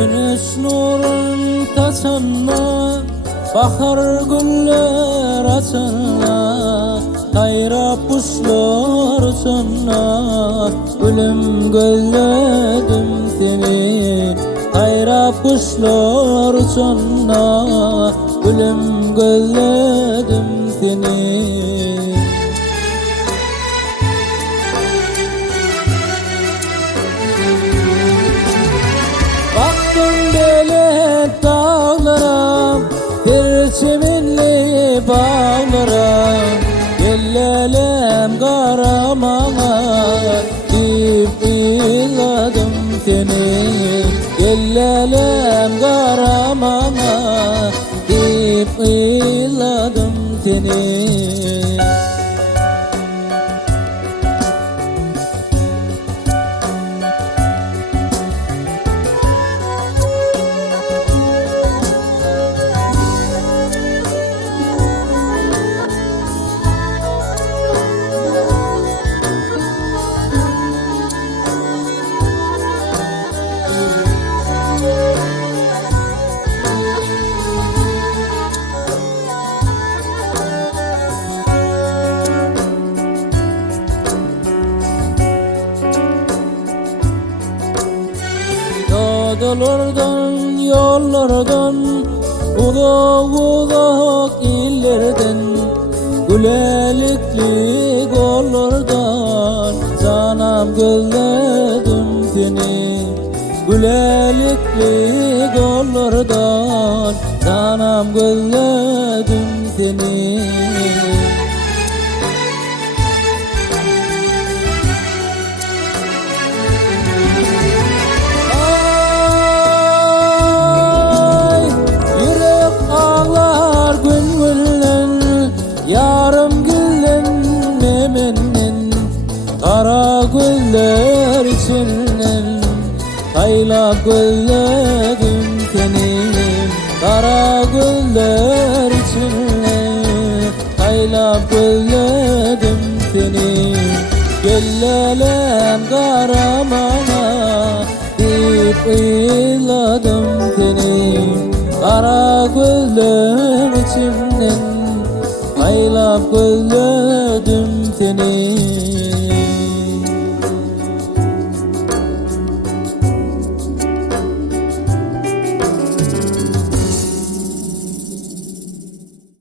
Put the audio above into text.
Güneş nurun taçanla, bahar güller açanla, kayra kuşlar uçanla, gülüm gözledim seni. Kayra kuşlar uçanla, gülüm gözledim seni. Baktım belek dağlara, bir çimenli bağlara, Yellelem karamana, deyip iladım seni. Yellelem karamana, deyip iladım seni. Dağlardan, yollardan, uzak illerden, gülelikli kollardan, canım gözledim seni. Gülelikli kollardan, canım gözledim seni. Yarım güllen nemenden, kara güller içinden, kayla gözledim seni. Kara güller içinden, kayla gözledim seni. Gellelem karamana, deyip iladım seni. Kara güller içinden, aylap gözledim seni.